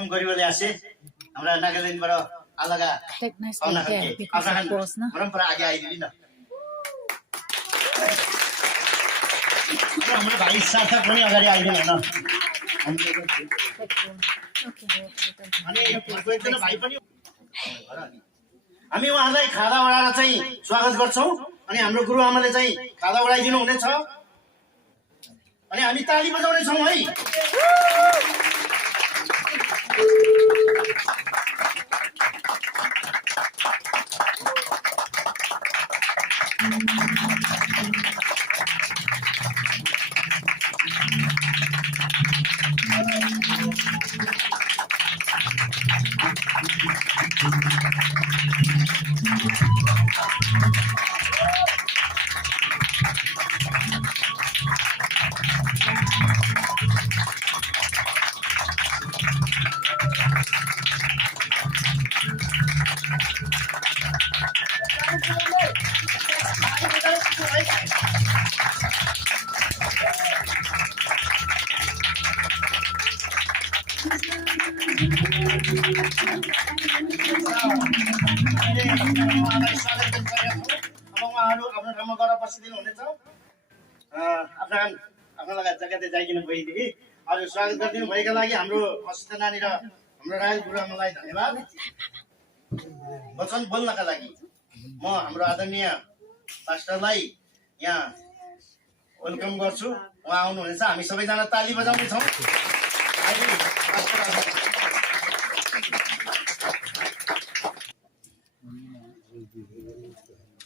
Welcome गरिबले आसे हमरा नागाल्यान्डबाट अलगा आउन खाके परम्परा आगे आइदिनु न हाम्रो भाइ सार्थक पनि अगाडि आइदिनु न अनि एकजना भाइ पनि हामी उहाँलाई खादा ओडाएर चाहिँ स्वागत गर्छौं अनि हाम्रो गुरुआमाले चाहिँ खादा ओडाइदिनु हुनेछ अनि हामी ताली बजाउने छौं है आफ्नो ठाउँमा गएर बसिदिनु हुनेछ आफ्नो लगायत जग्गाতে जाइकिन गइदिए अरु स्वागत गरिदिनु भएका लागि हाम्रो असित नानी र हाम्रो रायल गुरुआमालाई धन्यवाद वचन बोल्नका लागि म हाम्रो आदरणीय पास्टरलाई यहाँ वेलकम गर्छु उहाँ आउनु हुनेछ हामी सबैजना ताली बजाउने छौं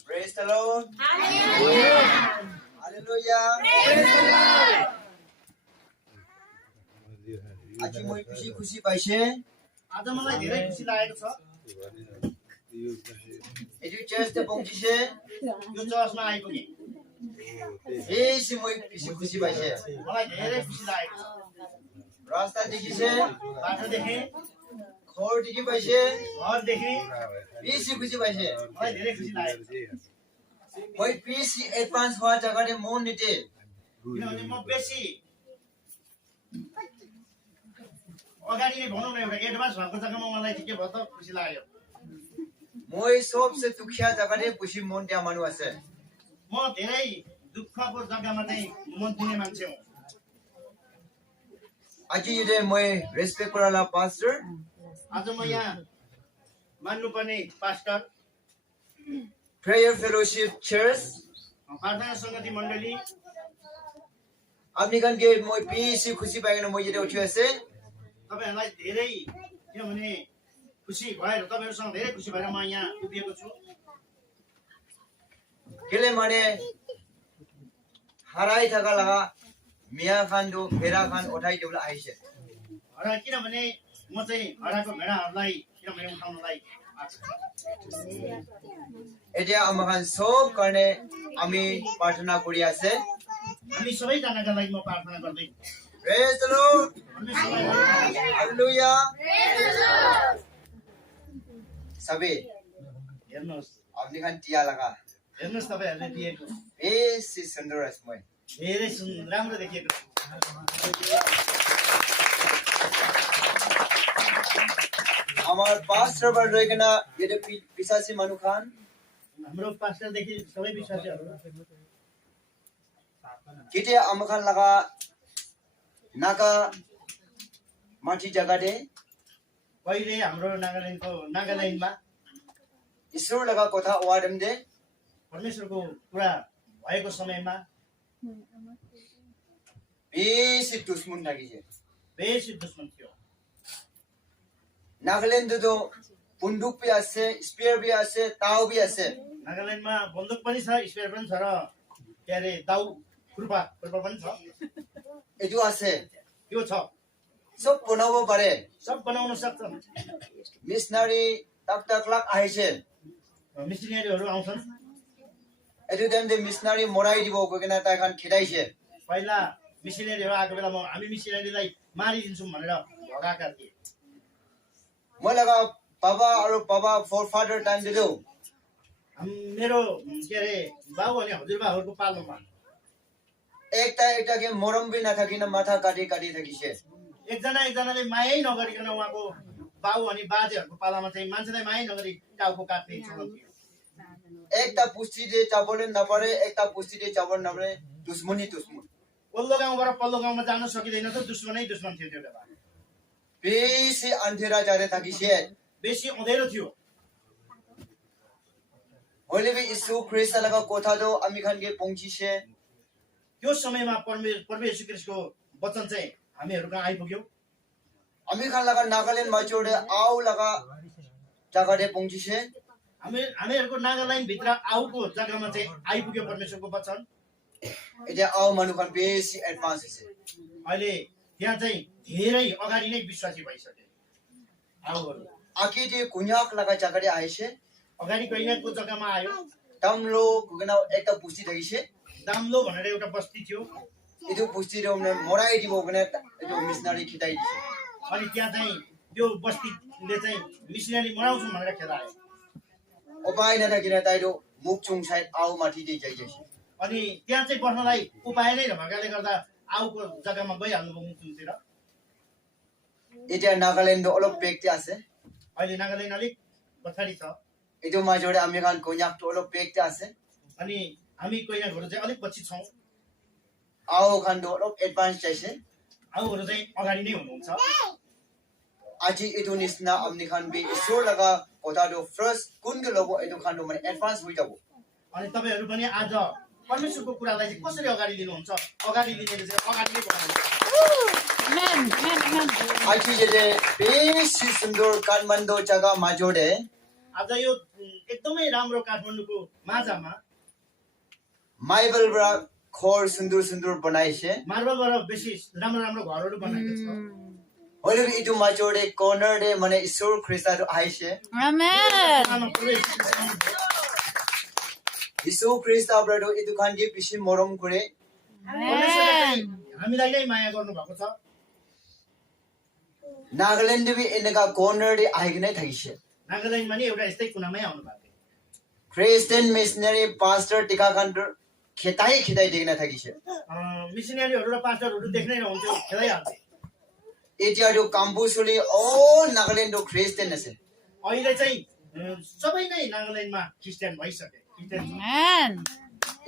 Praise the Lord. Hallelujah. Hallelujah. Praise the Lord. आज म खुसी पाइसे आज मलाई धेरै खुसी लागेको छ एजु चर्च তে पहुँचिसे यो चर्चमा आइपुगे बेसी म खुसी पाइसे मलाई धेरै खुसी लागेको छ रास्ता देखिसे बाटो देखे घर देखि पाइसे घर देखे बेसी खुसी पाइसे मलाई धेरै खुसी लागेको छ মই बेसी एडभान्स हुआ जग्गाले मन निते किनभने म बेसी अगाडि नै भनौँ न एउटा एडभान्स भएको जग्गामा मलाई के भयो त खुसी लाग्यो মই सबसे दुखिया जग्गाले खुसी मन त्यहाँ मानु আছে म धेरै दुःखको जग्गामा चाहिँ मन दिने मान्छे हुँ आज यो मैं रेस्पेक्ट कराला पास्टर आज म यहाँ मान्नुपर्ने पास्टर प्रेयर फेलोशिप चर्च प्रार्थना सङ्गति मण्डली आपनी कन के मैं बेसी खुसी पाएन म यो उठ्यो আছে तपाईहरुलाई धेरै किनभने खुसी भएर तपाईहरुसँग धेरै खुसी भएर म यहाँ उभिएको छु केले माने हराई थका लगा मिया खान दो फेरा खान उठाई देउला आइसे हरा किनभने म चाहिँ हराको भेडाहरुलाई किनभने उठाउनलाई এতিয়া আমাখান সব কারণে আমি প্রার্থনা করি আছে हामी सबैजनाका लागि म प्रार्थना गर्दै प्रेज द लॉर्ड हालेलुया सबै हेर्नुस् आपनी खान टिया लगा हेर्नुस् तपाईहरुले दिएको बेसी सुन्दर अस्मै धेरै राम्रो देखिएको আমার পাস্टर বার রইগনা এটা পিসাসি মানু খান हाम्रो पास्टर देखि सबै विश्वासीहरु किटे अमखान लगा नाका माथि जग्गा दे पहिले हाम्रो नागाल्यान्डमा ईश्वर लगा कथा वाडम दे परमेश्वरको कुरा भएको समयमा बेसी दुश्मन लागिছে बेसी दुश्मन थियो नागाल्यान्ड तो बन्दुक भी আছে स्पेयर भी আছে ताव भी আছে नागाल्यान्डमा बन्दुक पनि छ स्पेयर पनि छ र के अरे दाउ खुर्पा पनि छ एजु আছে त्यो छ सब बनाउन पारे सब बनाउन सक्छ मिशनरी तक लाख आइছে मिशनरीहरु आउँछन् एजु टाइम दे मिशनरी मराइ दिबो गएन त खान खिदाइছে पहिला मिशनरीहरु आएको बेलामा हामी मिशनरीलाई मारिदिन्छौं भनेर भगाएका थिए म लगा बाबा और बाबा फोर फादर टाइम दे दो मेरो के अरे बाबु अनि हजुरबाहरुको पालोमा एकता के मरम भी ना थकिन माथा काटी काटी थकिছে एकजनाले मायै नगरिकन उहाँको बाउ अनि बाजेहरूको पालामा चाहिँ मान्छेलाई मायै नगरी टाउको काट्ने चलन थियो एकता पुस्तिले चाबोले नपरे एकता पुस्तिले चाबोले नपरे दुश्मनी दुश्मन पल्लो गाउँबाट पल्लो गाउँमा जान सकिँदैन त दुश्मनै दुश्मन थियो त्यो बेला बेसी अन्धेरा जाने थाकिसे बेसी अँधेरो थियो होले भी यीशु ख्रीष्ट लगा कोठा दो अमी खान के पहुंचिसे त्यो समयमा परमेश्वर येशू ख्रीष्टको वचन चाहिँ हामीहरू कहाँ आइपुग्यो अमी खान लगा नागालैंड माचोडे आउ लगा जगह दे पहुंचिसे हामीहरूको नागाल्यान्ड भित्र आउको जग्गामा चाहिँ आइपुग्यो परमेश्वरको वचन इधर आउ मनुखान बेसी एडभान्स है अहिले त्यहाँ चाहिँ धेरै अगाडि नै विश्वासी भइसके आउहरू आखि दे कुन्याक लगा जगह दे आए से अगाडि कैनाको जग्गामा आयो तमलो कुगना एकता पुस्ति देखिसे दाम्लो भनेर एउटा बस्ती थियो इदु पुस्ति रे हमने मोराई दिबो गने इदु मिशनरी खिताइ दिसे अनि त्यहाँ चाहिँ त्यो बस्तीले चाहिँ मिसनरी मनाउँछौँ भनेर खेलायो उपाय न किन ताइदो मुकचुङ साइड आउ माथि दे जाइ जैसे अनि त्यहाँ चाहिँ बस्नलाई उपाय नै नभएकाले गर्दा आउको जग्गामा गइहाल्नु भयो मुक्चुङतिर इधर नागालैंड ओलो पेक्ते आसे अहिले नागाल्यान्ड अलिक पछाडि छ इदु माजोडे अमेरिकन कोन्याक तो ओलो पेक्ते आसे अनि हामी कोइनाहरू चाहिँ अलिक पछि छौँ आउ खान दो ओलो एडभान्स चाहिए आउहरू चाहिँ अगाडि नै हुनुहुन्छ आजी इदु निस्ना अमनि खान बे इसो लगा कोठा दो फर्स्ट कुन के लोगो इदु खान दो माने एडभान्स होइ जाबो अनि तपाईहरु पनि आज परमेश्वरको कुरालाई चाहिँ कसरी अगाडि लिनुहुन्छ अगाडि लिनेले चाहिँ अगाडि नै बढाउनुहुन्छ Amen. Amen. आजी जे बेसी सुन्दर काठमाडौँ जग्गा माजोडे आज यो एकदमै राम्रो काठमाडौँको माझामा माइबल ब्रा खोर सुन्दर सुन्दर बनाइसे मार्बलबाट बेसी राम्रो राम्रो घरहरू बनाएको छ ओले भी इदु माजोडे कर्नर दे माने ईश्वर ख्रीष्ट आइसे Amen. ईश्वर ख्रीष्ट ब्राडो इदु खान के पिसी मरम करे Amen. हामीलाई नै माया गर्नु भएको छ नागालैंड भी इनका कर्नर दे आइगने थाइसे नागाल्यान्डमा नि एउटा यस्तै कुनामै आउनु भएको क्रिस्चियन मिशनरी पास्टर टिका खान खेताई देखना थाकिसे मिसनरीहरू र पास्टरहरू देख्नै नहुन्थ्यो खेलाइहाल्थे एटिया जो काम्पुसुली ओ नागालैंड दो क्रिस्चियन नसे अहिले चाहिँ सबै नै नागाल्यान्डमा क्रिस्चियन भइसके क्रिस्चियन Amen.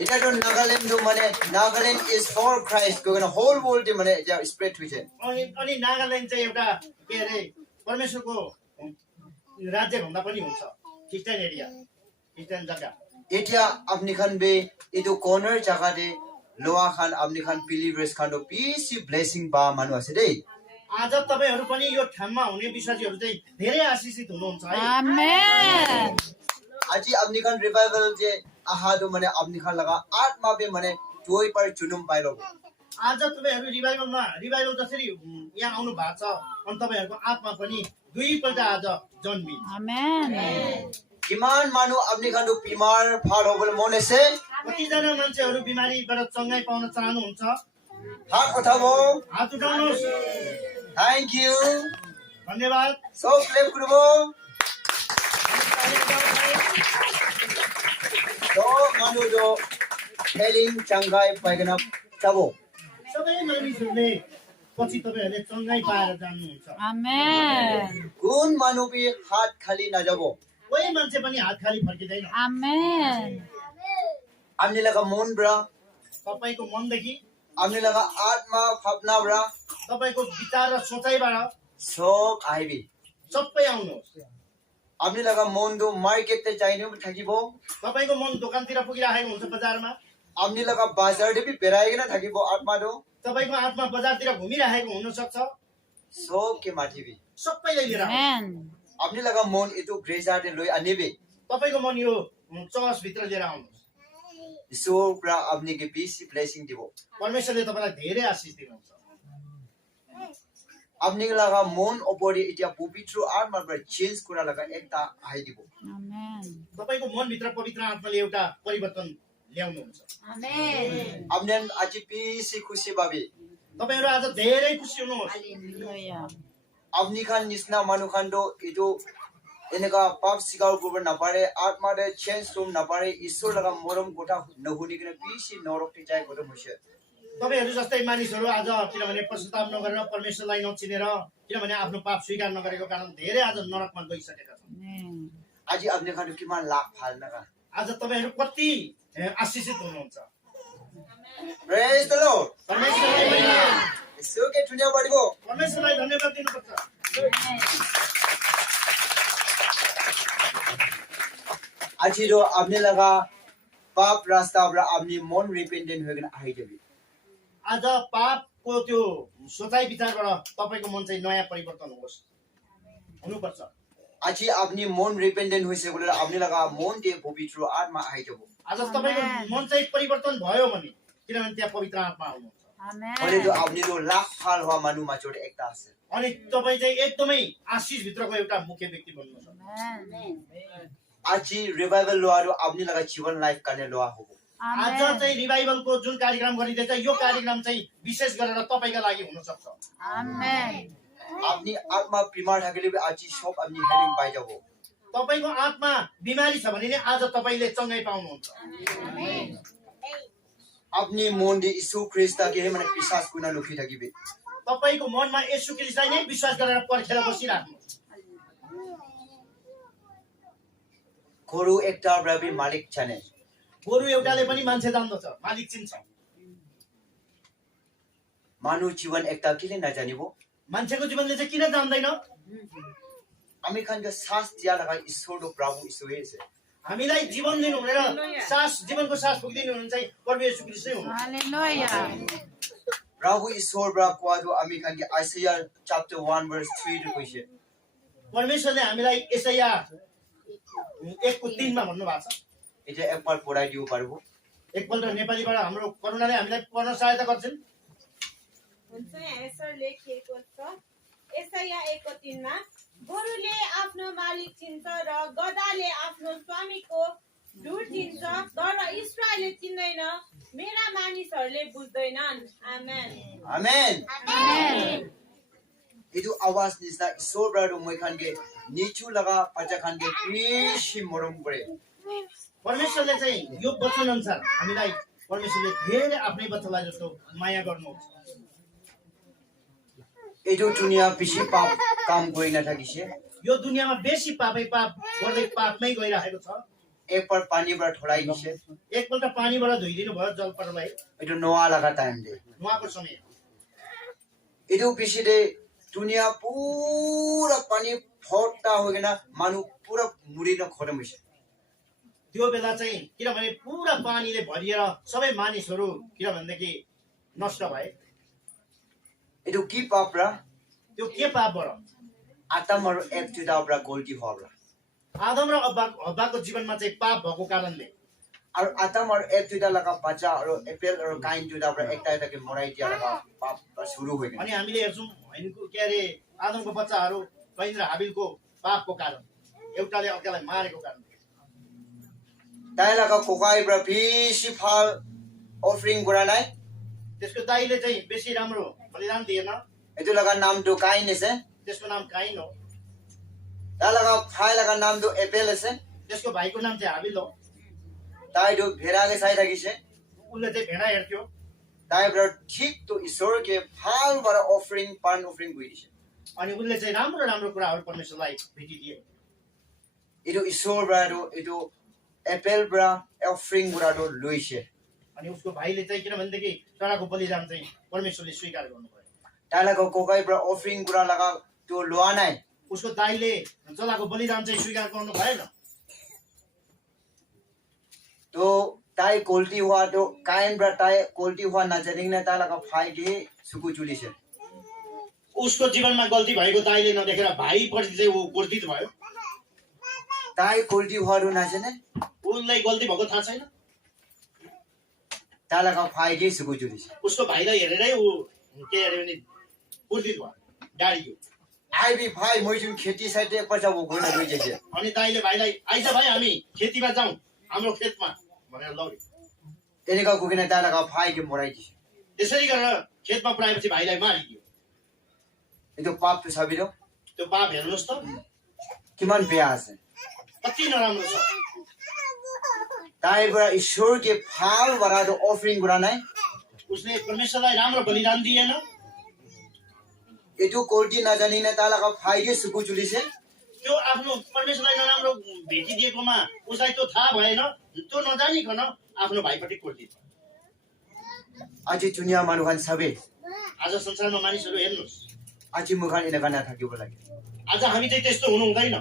एटा जो नागालैंड दो माने नागालैंड इज फर क्राइस्ट को गना होल वर्ल्ड दे माने जा स्प्रेड हुइसे अनि नागाल्यान्ड चाहिँ एउटा के अरे परमेश्वरको राज्य भन्दा पनि हुन्छ क्रिस्चियन एरिया क्रिस्चियन जग्गा एटिया अपनी खान बे इदो कर्नर जगह दे लोआ खान अपनी खान बिलिभर्स खान दो पीसी ब्लेसिंग बा मानु आसे दे आज तपाईहरु पनि यो ठाउँमा हुने विश्वासीहरु चाहिँ धेरै आशीषित हुनुहुन्छ है Amen. आजी अपनी खान रिवाइवल जे आहा दो माने अपनी खान लगा आत्मा बे माने जोई पर जुनुम पाइलो आज तपाईहरु रिवाइवल जसरी यहाँ आउनु भएको छ अनि तपाईहरुको आत्मा पनि दुईपल्ट आज जन्मिन्छ Amen. इमान मानु अपनी खान दो बीमार फार होबल मोने से कतिजना मान्छेहरु बिमारीबाट चंगाई पाउन चाहनुहुन्छ हात उठाबो हात उठाउनुस् थैंक यू धन्यवाद सो क्लेप करबो तो मानु दो हेलिङ चंगाई पाइगना चाबो सबै मानिसहरुले पछि तपाईहरुले चंगाई पाएर जान्नुहुन्छ Amen. गुण मानु भी हात खाली नजाबो कोही मान्छे पनि हात खाली फर्किदैन Amen. हमने लगा मन ब्रा तपाईको मनदेखि हमने लगा आत्मा भावना ब्रा तपाईको विचार र सोचाइबाट सब आइबी सबै आउनुहोस् हमने लगा मन दो मार्केट ते चाहिने थाकिबो तपाईको मन दोकानतिर पुगिरहेको हुन्छ बजारमा हमने लगा बाजार दे भी बेराइगना थाकिबो आत्मा दो तपाईको आत्मा बजारतिर घुमिरहेको हुन सक्छ सब के माथि भी सबैले लिएर आउनुहोस्। Amen. हमने लगा मन इतो ग्रेजा दे लोइ अनेबे तपाईको मन यो चर्च भित्र लिएर आउनुहोस् सो ब्रा अपने के बीसी ब्लेसिंग दिबो परमेश्वरले तपाईलाई धेरै आशीष दिनुहुन्छ अपने लगा मन ओपरी इटिया पवित्र आत्मा पर चेंज कुरा लगा एकता आइ दिबो Amen. तपाईको मन भित्र पवित्र आत्माले एउटा परिवर्तन ल्याउनुहुन्छ Amen. हमने आज बीसी खुशी बाबी तपाईहरु आज धेरै खुसी हुनुहोस् Hallelujah. अपनी खान निस्ना मानु खान दो इतो इनका पाप सिगाव गोबर न पारे आत्मा दे चेंज तुम न पारे ईश्वर लगा मोरम गोटा नहुनी के बीसी नरक ती जाय गोदो मुशे तपाईहरु जस्तै मानिसहरु आज किनभने पश्चाताप नगरेर परमेश्वरलाई नचिनेर किनभने आफ्नो पाप स्वीकार नगरेको कारण धेरै आज नरकमा गइसकेका छन् Amen. Aji abni khan kiman lakh phal naga. आज तपाईहरु कति आशीषित हुनुहुन्छ Praise the Lord. परमेश्वरलाई महिमा It's okay to know what go. परमेश्वरलाई धन्यवाद दिनुपर्छ Aji do abni laga pap rasta abra abni mon repentant hoigena aijabi. आज पापको त्यो सोचाइ विचारबाट तपाईको मन चाहिँ नयाँ परिवर्तन होस् हुनुपर्छ Aji abni mon repentant hoise gole abni laga mon de pavitra atma aijabo. आज तपाईको मन चाहिँ परिवर्तन भयो भने किनभने त्यहाँ पवित्र आत्मा आउनुहुन्छ Ole do Amen. abni do lakh phal hua manu ma chode ekta ase. अनि तपाई चाहिँ एकदमै आशीष भित्रको एउटा मुख्य व्यक्ति बन्नुहुन्छ Amen. Aji revival loa do abni laga jivan life karne loa hobo. आज Amen. चाहिँ रिभाइभलको जुन कार्यक्रम गरिँदैछ यो कार्यक्रम चाहिँ विशेष गरेर तपाईका लागि हुन सक्छ Amen. Abni atma bimar thakile be aji shop abni healing pai jabo. तपाईको आत्मा बिमारी छ भने नि आज तपाईले चंगाइ पाउनुहुन्छ Abni mon de Isu Krista ke mane pisas kuna lukhi thakibe. तपाईको मनमा येशू ख्रीष्टलाई नै विश्वास गरेर पर्खेर बसिराख्नुहोस् Koru ekta brabi malik chane. गोरु एउटाले पनि मान्छे जान्दछ मालिक चिन्छ Manu jivan ekta kile na janibo. मान्छेको जीवनले चाहिँ किन जान्दैन Ami khan ka sas dia laga Isu do Prabhu Isu ese. हामीलाई जीवन दिनु भनेर सास जीवनको सास फुक्दिनु हुनुहुन्छ चाहिँ प्रभु येशू ख्रीष्ट नै हुनुहुन्छ Hallelujah. Prabhu Isu bra kwa do ami khan ke Isaiah chapter 1 verse 3 to question. परमेश्वरले हामीलाई यसैया 1:3 मा भन्नु भएको छ Ite ekbar podai diu parbo. एकपल्ट नेपालीबाट हाम्रो करुणाले हामीलाई पढ्न सहायता गर्छन् हुन्छ यहाँ यसो लेखिएको छ एसाया 1:3 मा गोरुले आफ्नो मालिक चिन्छ र गधाले आफ्नो स्वामीको ढुड चिन्छ तर इस्राएलले चिन्दैन मेरा मानिसहरूले बुझ्दैनन् आमेन Amen. Amen. Itu awas nisna Isu bra do moi khan ke nichu laga pacha khan ke pishi morom pare. परमेश्वरले चाहिँ यो वचन अनुसार हामीलाई परमेश्वरले धेरै आफ्नै बच्चालाई जस्तो माया गर्नुहुन्छ Itu dunia pishi pap kam goi na thakise. यो दुनियाँमा बेसी पापै पाप गर्दै पापमै गइरहेको छ Ekbar pani bra tholai dise. एकपल्ट पानीबाट धोइदिनु भयो जलपटलाई Itu noa laga time de. नुहाको समय Itu pishi de dunia pura pani phota hoigena manu pura muri na khodam hoise. त्यो बेला चाहिँ किनभने पुरा पानीले भरिएर सबै मानिसहरू किनभनेदेखि नष्ट भए Itu ki pap bra त्यो के पापबाट atamar ek tuda bra golti hobra. Adam र हव्वाको जीवनमा चाहिँ पाप भएको कारणले Ar atamar ek tuda laga pacha aro apple aro kain tuda bra ekta ekta ke morai dia laga pap shuru hoigena. अनि हामीले हेर्छौँ हैनको के अरे आदमको बच्चाहरू कैन र हाबिलको पापको कारण एउटाले अर्कालाई मारेको कारण Tai laga kokai bra pishi phal offering gura nai. त्यसको दाइले चाहिँ बेसी राम्रो बलिदान दिएन Itu laga nam do kain ese. त्यसको नाम काइन हो Tai laga phai laga nam do apple ese. त्यसको भाइको नाम चाहिँ हाबिल हो Tai do bhera ke sai thakise. उसले चाहिँ भेडा हेर्थ्यो Tai bra thik to isor ke phal bara offering pan offering goi dise. अनि उसले चाहिँ राम्रो राम्रो कुराहरू परमेश्वरलाई भेटिदिए Itu isor bra do itu apple bra offering gura do luise. अनि उसको भाइले चाहिँ किनभनेदेखि चराको बलिदान चाहिँ परमेश्वरले स्वीकार गर्नु पर्यो Tai laga kokai bra offering gura laga to loa nai. उसको दाइले चलाको बलिदान चाहिँ स्वीकार गर्नु भएन To tai kolti hua to kain bra tai kolti hua na janing na tai laga phai ke suku chulise. उसको जीवनमा गल्ती भएको दाइले नदेखेर भाइप्रति चाहिँ ऊ क्रोधित भयो Tai kolti hua do na jane. उसलाई गल्ती भएको थाहा छैन Tai laga phai ke suku chulise. उसको भाइलाई हेरेरै ऊ के अरे भने क्रोधित भयो डाडियो Ai bi phai moi jun kheti sai te pacha wo goi na doi jese. अनि दाइले भाइलाई आइज भाइ हामी खेतीमा जाउँ हाम्रो खेतमा भनेर लग्यो Teneka kukina tai laga phai ke morai dise. त्यसरी गरेर खेतमा पुऱ्याएपछि भाइलाई मारिदियो Itu pap to sabiro. त्यो पाप हेर्नुहोस् त Kiman beya ase. कति नराम्रो छ Tai bra isor ke phal bara do offering gura nai. उसले परमेश्वरलाई राम्रो बलिदान दिएन itu kordi na jani na tala ka फाइगे सुकु जुलिसे त्यो आफ्नो परमेश्वरलाई नराम्रो भेटिदिएकोमा उसलाई त्यो थाहा भएन त्यो नजानिकन आफ्नो भाइपट्टि कोर्दिन्छ aji dunia manuhan sabe आज संसारमा मानिसहरू हेर्नुहोस् aji mukhan ina kana thakyo lagi आज हामी चाहिँ त्यस्तो हुनु हुँदैन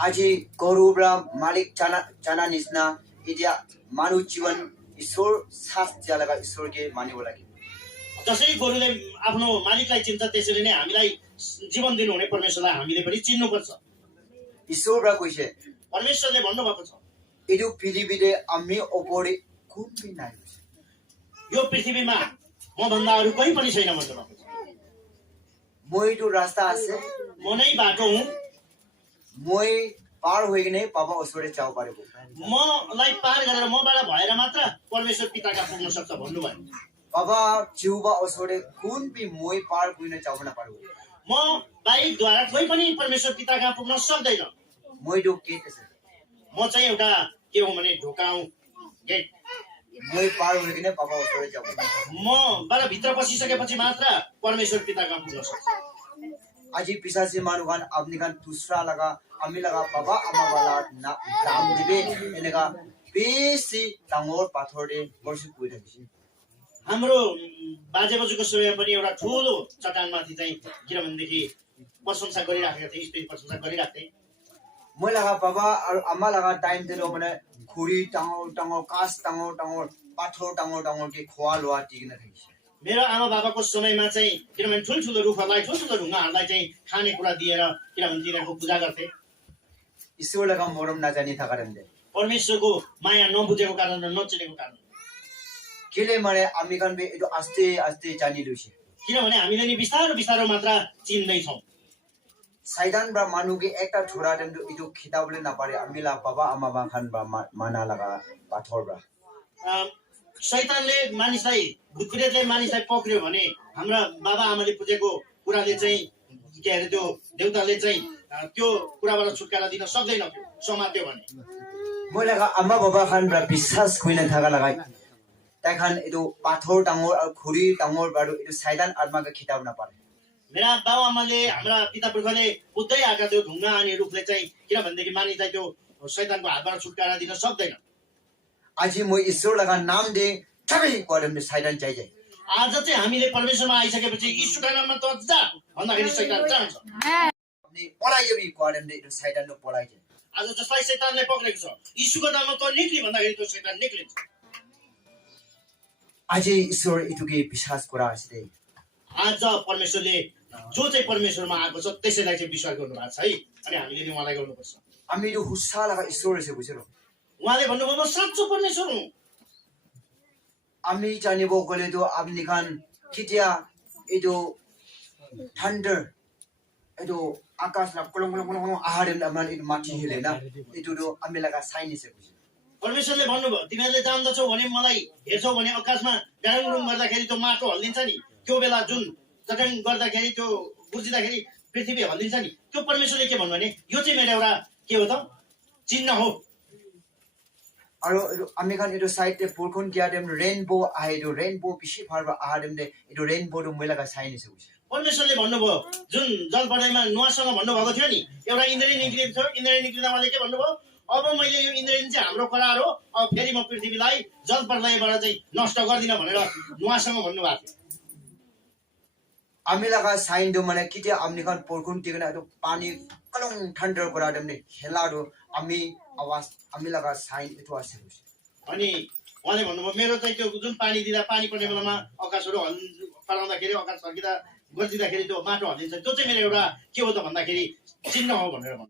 aji korubra malik chana nisna idia manu जीवन ईश्वर साथ ज्यालाका ईश्वर के माने लगी जसरी गोरुले आफ्नो मालिकलाई चिन्छ त्यसरी नै हामीलाई जीवन दिनुहुने परमेश्वरलाई हामीले पनि चिन्नुपर्छ ईश्वरबा कोइसे परमेश्वरले भन्नुभएको छ इदु पृथ्वीले अम्मी ओपोरे कुम्पी नाइ यो पृथ्वीमा म भन्दा अरु कोही पनि छैन भन्नुभएको छ मोइदु रास्ता आसे म नै बाटो हुँ मोइ पार होइने पापा उसोरे चाउ पारेको मलाई पार गरेर मबाट भएर मात्र परमेश्वर पिताका पुग्न सक्छ भन्नुभयो पापा जिउबा उसोरे कुम्पी मोइ पार गुइन चाउना पारेको म बाइकद्वारा कोही पनि परमेश्वर पिताका पुग्न सक्दैन मोइदु के त्यसै म चाहिँ एउटा के हो भने ढोका हुँ गेट मोइ पार होइने पापा उसोरे चाउ मबाट भित्र पसिसकेपछि मात्र परमेश्वर पिताका पुग्न सक्छ aji pisasi manukan apnikan दूसरा लगा अम्मी लगा पापा अम्मा वाला नाम दिबे इनका बेसी टांगोर पाथोरे वर्षित पुइरा बिसी हाम्रो बाजे बजुको समयमा पनि एउटा ठुलो चट्टानमाथि चाहिँ किनभनेदेखि प्रशंसा गरिराखेका थिए स्टेज प्रशंसा गरिराख्थे मैं लगा पापा और अम्मा लगा टाइम दिलो मने खुरी टांगो कास टांगो पाथोर टांगो के खोआ लोआ टिकिन थाकी मेरो आमा बाबाको समयमा चाहिँ किनभने ठुल्ठुलो रुखहरूलाई ठुल्ठुलो ढुङ्गाहरूलाई चाहिँ खानेकुरा दिएर किनभने तिनीहरूको पूजा गर्थे ईश्वर लगा मोरम नजानी था करम दे परमेश्वरको माया नबुझेको कारण र नचिनेको कारण केले मरे अम्मिकन बे इदो आस्ते आस्ते जानी लुसे किनभने हामीले नि बिस्तारो बिस्तारो मात्र चिन्दै छौं साइदान ब्रा मानु के एकटा छोरा देम इदो खिताबले ना पारे अम्मिला बाबा अम्मा बा खान बा माना लगा पाथोर ब्रा शैतानले मानिसलाई भूतप्रेतले मानिसलाई पक्रियो भने हाम्रा बाबा आमाले पुजेको कुराले चाहिँ के अरे त्यो देवताले चाहिँ त्यो कुराबाट छुटकारा दिन सक्दैन समात्यो भने मोलागा अम्मा बाबा खान ब्रा विश्वास कुइन थागा लगाई ताखान इदो पाथोर टांगोर और खुरी टांगोर बाडो इदो साइदान आत्मा का खिताब ना पारे मेरा बाबा आमाले हाम्रा पिता पुर्खाले बुझ्दै आएका त्यो ढुङ्गा अनि रुखले चाहिँ किनभनेदेखि मानिसलाई त्यो शैतानको हातबाट छुटकारा दिन सक्दैन आज म ईश्वर लगा नाम दे ठगै कदम ने साइदान चाहिए आज चाहिँ हामीले परमेश्वरमा आइसकेपछि यीशुका नाममा त जा भन्दाखेरि शैतान जान्छ अपने पलाई जबी कदम दे साइदान नो पलाई जे आज जसलाई शैतानले पक्रेको छ यीशुको नाममा त निक्ली भन्दाखेरि त्यो शैतान निक्लिन्छ आज ईश्वर इतुके विश्वास कुरा आछे आज परमेश्वरले जो चाहिँ परमेश्वरमा आएको छ त्यसैलाई चाहिँ विश्वास गर्नु भएको छ है अनि हामीले नि उहाँलाई गर्नुपर्छ हामीहरु हुस्सा लगा ईश्वर से बुझ्यो उहाँले भन्नुभयो म साँचो परमेश्वर हुँ हामी जानिबो गले दो आपनिखान किटिया इदो थन्डर इदो आकाशला कुलुङ आहारम अमन इदो माथि हेलेना इदो दो अमेलाका साइने से बुझ्यो परमेश्वरले भन्नुभयो तिमीहरूले जान्दछौ भने मलाई हेर्छौ भने आकाशमा गाडुङ गर्दाखेरि त्यो माटो हल्लिन्छ नि त्यो बेला जुन चटङ गर्दाखेरि त्यो बुझिँदाखेरि पृथ्वी हल्लिन्छ नि त्यो परमेश्वरले के भन्नु भने यो चाहिँ मेरो एउटा के हो त चिन्ह हो अरो अमेकान इदो साइड ते पुरकुन कियादेम रेनबो आइदो रेनबो पिसी फारबा आहादेम दे इदो रेनबो दो मैलाका साइने से बुझ्यो परमेश्वरले भन्नुभयो जुन जलपराईमा नुहासँग भन्नुभएको थियो नि एउटा इन्द्रणी निक्लिएको थियो इन्द्रणी निक्लिँदा उहाँले के भन्नुभयो अब मैले यो इन्द्रणी चाहिँ हाम्रो करार हो अब फेरि म पृथ्वीलाई जलप्रलयबाट चाहिँ नष्ट गर्दिन भनेर नुहासँग भन्नुभएको थियो अमेलाका साइन दो मने किटिया अमनिखान पुरकुन तिगना दो पानी कलुङ थन्डर गरादेम दे खेला दो अमी आवाज अमेलाका साइन इतो आसे अनि उहाँले भन्नुभयो मेरो चाहिँ त्यो जुन पानी दिँदा पानी पर्ने बेलामा आकाशहरू फलाउँदाखेरि आकाश फर्किँदा गर्दिँदाखेरि त्यो माटो हल्लिन्छ त्यो चाहिँ मेरो एउटा के हो त भन्दाखेरि चिन्ह हो भनेर भन्नु